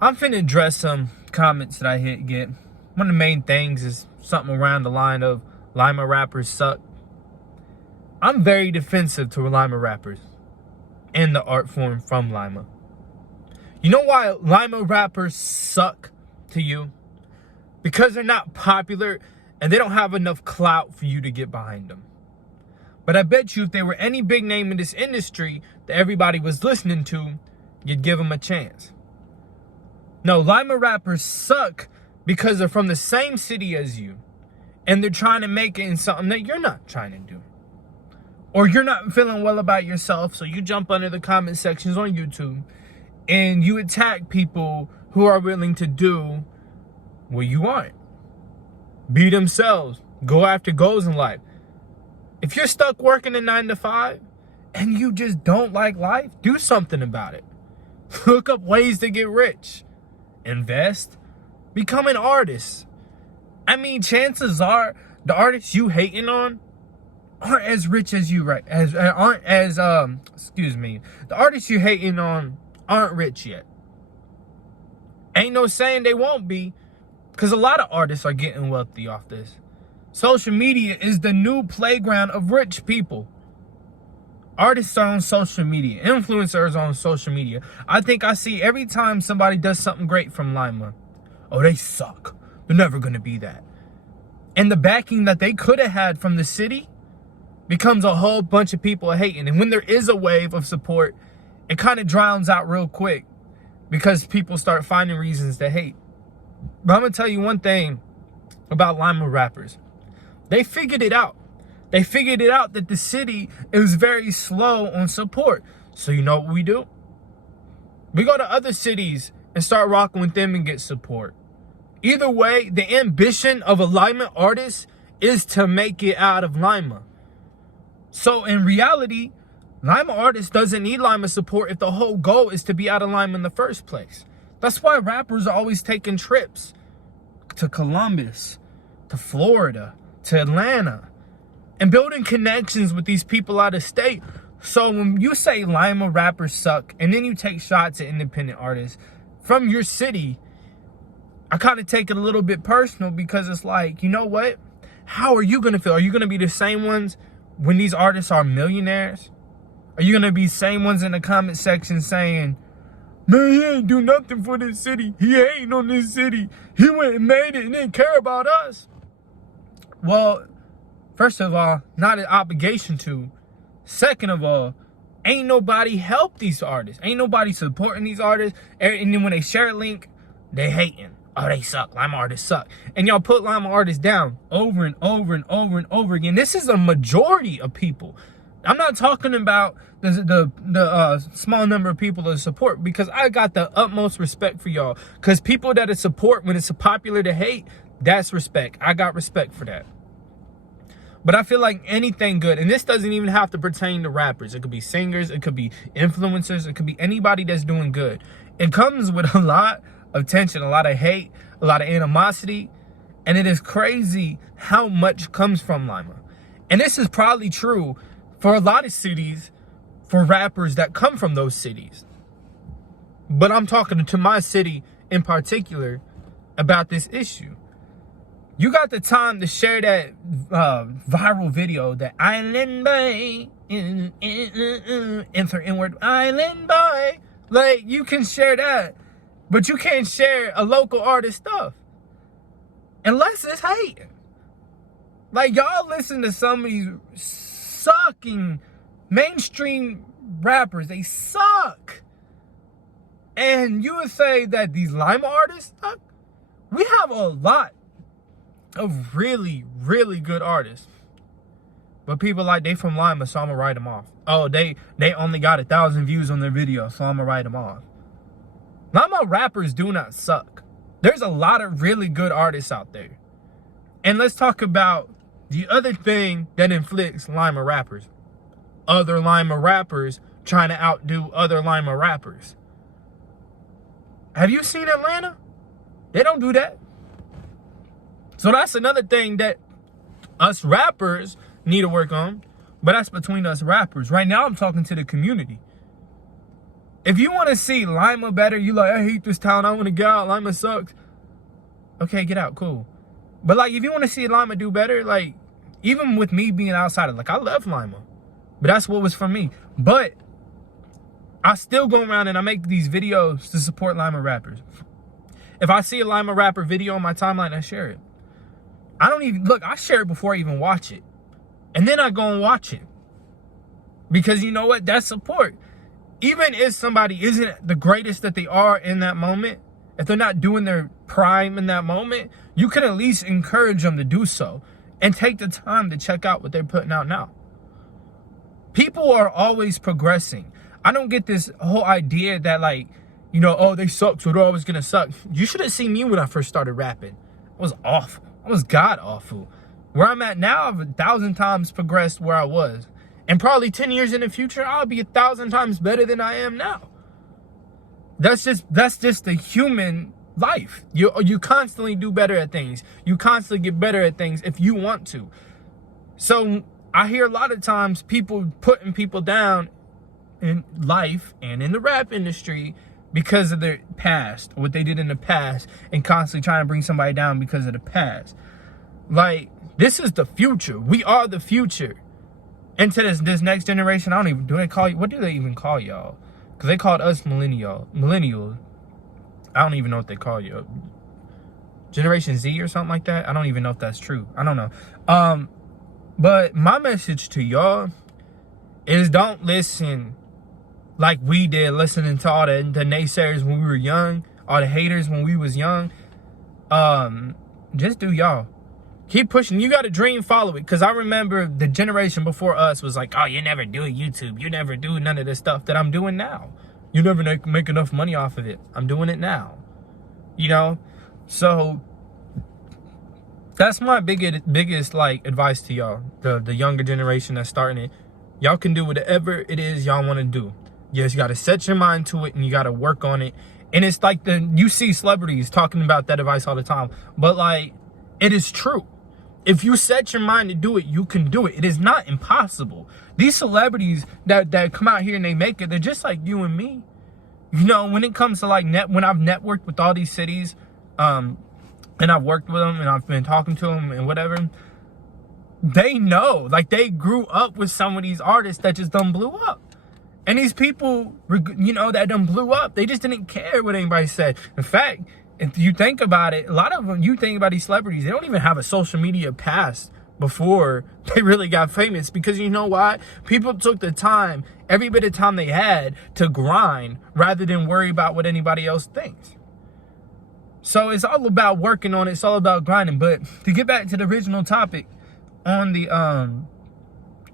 I'm finna address some comments that I get. One of the main things is something around the line of Lima rappers suck. I'm very defensive to Lima rappers and the art form from Lima. You know why Lima rappers suck to you? Because they're not popular and they don't have enough clout for you to get behind them. But I bet you if they were any big name in this industry that everybody was listening to, you'd give them a chance. No, Lima rappers suck because they're from the same city as you. And they're trying to make it in something that you're not trying to do. Or you're not feeling well about yourself, so you jump under the comment sections on YouTube and you attack people who are willing to do what you want. Be themselves. Go after goals in life. If you're stuck working a 9 to 5 and you just don't like life, do something about it. Look up ways to get rich. Invest. Become an artist. I mean, chances are the artists you hating on aren't as rich as you, right? The artists you hating on aren't rich yet. Ain't no saying they won't be, because a lot of artists are getting wealthy off this. Social media is the new playground of rich people. Artists are on social media. Influencers are on social media. I think I see every time somebody does something great from Lima, oh, they suck. They're never going to be that. And the backing that they could have had from the city becomes a whole bunch of people hating. And when there is a wave of support, it kind of drowns out real quick because people start finding reasons to hate. But I'm going to tell you one thing about Lima rappers. They figured it out. They figured it out that the city is very slow on support. So you know what we do? We go to other cities and start rocking with them and get support. Either way, the ambition of a Lima artist is to make it out of Lima. So in reality, Lima artist doesn't need Lima support if the whole goal is to be out of Lima in the first place. That's why rappers are always taking trips to Columbus, to Florida, to Atlanta, and building connections with these people out of state. So when you say Lima rappers suck, and then you take shots at independent artists from your city, I kind of take it a little bit personal because it's like, you know what? How are you going to feel? Are you going to be the same ones when these artists are millionaires? Are you going to be the same ones in the comment section saying, man, he ain't do nothing for this city. He hating on this city. He went and made it and didn't care about us. Well, first of all, not an obligation to. Second of all, ain't nobody help these artists. Ain't nobody supporting these artists. And then when they share a link, they hating. Oh, they suck. Lima artists suck. And y'all put Lima artists down over and over and over and over again. This is a majority of people. I'm not talking about the small number of people that support, because I got the utmost respect for y'all. Because people that support when it's popular to hate, that's respect. I got respect for that. But I feel like anything good, and this doesn't even have to pertain to rappers. It could be singers. It could be influencers. It could be anybody that's doing good. It comes with a lot of tension, a lot of hate, a lot of animosity. And it is crazy how much comes from Lima. And this is probably true for a lot of cities, for rappers that come from those cities. But I'm talking to my city in particular about this issue. You got the time to share that viral video, that Island Boy, insert N-word, Island Boy. Like, you can share that, but you can't share a local artist stuff unless it's hating. Like, y'all listen to some of these sucking mainstream rappers. They suck. And you would say that these Lima artists suck? We have a lot of really, really good artists. But people like, they from Lima, so I'm going to write them off. Oh, they only got 1,000 views on their video, so I'm going to write them off. Lima rappers do not suck. There's a lot of really good artists out there. And let's talk about the other thing that inflicts Lima rappers. Other Lima rappers trying to outdo other Lima rappers. Have you seen Atlanta? They don't do that. So that's another thing that us rappers need to work on. But that's between us rappers. Right now, I'm talking to the community. If you want to see Lima better, you like, I hate this town, I want to get out, Lima sucks. Okay, get out, cool. But like, if you want to see Lima do better, like, even with me being outside, like, I love Lima. But that's what was for me. But I still go around and I make these videos to support Lima rappers. If I see a Lima rapper video on my timeline, I share it. I don't even, look, I share it before I even watch it. And then I go and watch it. Because you know what? That's support. Even if somebody isn't the greatest that they are in that moment, if they're not doing their prime in that moment, you can at least encourage them to do so. And take the time to check out what they're putting out now. People are always progressing. I don't get this whole idea that, like, you know, oh, they suck, so they're always gonna suck. You should have seen me when I first started rapping. I was awful. I was god awful. Where I'm at now, I've 1,000 times progressed where I was. And probably 10 years in the future, I'll be 1,000 times better than I am now. That's just the human life. You constantly do better at things. You constantly get better at things if you want to. So I hear a lot of times people putting people down in life and in the rap industry because of their past, what they did in the past, and constantly trying to bring somebody down because of the past. Like, this is the future. We are the future. And to this next generation, I don't even, what do they even call y'all? Because they called us millennials. I don't even know what they call you. Generation Z or something like that. I don't even know if that's true. I don't know. But my message to y'all is don't listen like we did, listening to all the naysayers when we were young, all the haters when we was young. Just do y'all. Keep pushing. You got a dream, follow it. Because I remember the generation before us was like, oh, you never do YouTube. You never do none of this stuff that I'm doing now. You never make enough money off of it. I'm doing it now. You know? So that's my biggest like advice to y'all. The younger generation that's starting it. Y'all can do whatever it is y'all want to do. You just got to set your mind to it and you got to work on it. And it's like you see celebrities talking about that advice all the time. But like, it is true. If you set your mind to do it, you can do it. It is not impossible. These celebrities that come out here and they make it, they're just like you and me. You know, when it comes to like when I've networked with all these cities, and I've worked with them and I've been talking to them and whatever, they know, like, they grew up with some of these artists that just done blew up. And these people, you know, that done blew up, they just didn't care what anybody said. In fact, if you think about it, a lot of them, you think about these celebrities, they don't even have a social media past before they really got famous. Because you know why? People took the time, every bit of time they had, to grind rather than worry about what anybody else thinks. So it's all about working on it. It's all about grinding. But to get back to the original topic on the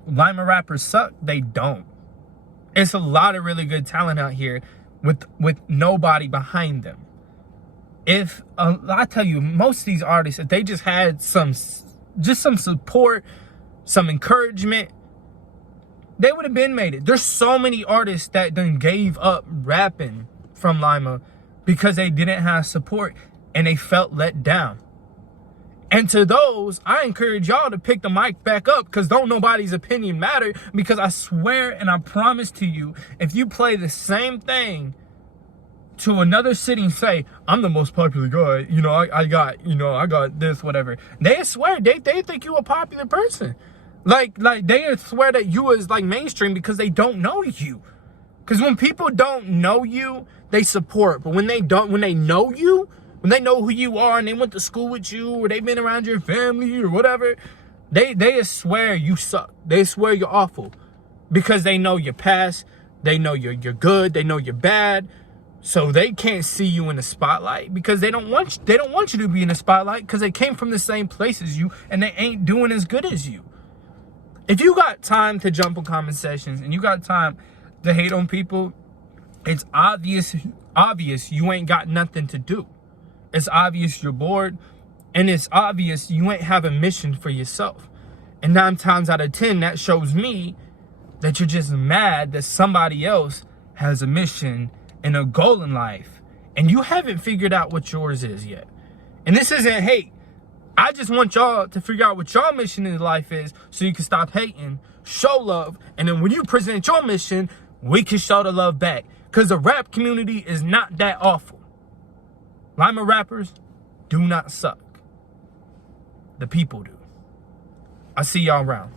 Lima rappers suck, they don't. It's a lot of really good talent out here with nobody behind them. If I tell you, most of these artists, if they just had some support, some encouragement, they would have been made it. There's so many artists that then gave up rapping from Lima because they didn't have support and they felt let down. And to those, I encourage y'all to pick the mic back up, because don't nobody's opinion matter. Because I swear and I promise to you, if you play the same thing to another city and say, I'm the most popular guy, you know, I got this, whatever, they swear, they think you a popular person. Like they swear that you is like mainstream because they don't know you. Because when people don't know you, they support. But when they know you, when they know who you are and they went to school with you or they've been around your family or whatever, they swear you suck. They swear you're awful because they know your past. They know you're good. They know you're bad. So they can't see you in the spotlight because they don't want you to be in the spotlight because they came from the same place as you and they ain't doing as good as you. If you got time to jump on comment sections and you got time to hate on people, it's obvious you ain't got nothing to do. It's obvious you're bored, and it's obvious you ain't have a mission for yourself. And 9 times out of 10, that shows me that you're just mad that somebody else has a mission and a goal in life, and you haven't figured out what yours is yet. And this isn't hate. I just want y'all to figure out what your mission in life is so you can stop hating, show love, and then when you present your mission, we can show the love back. Because the rap community is not that awful. Lima rappers do not suck. The people do. I see y'all around.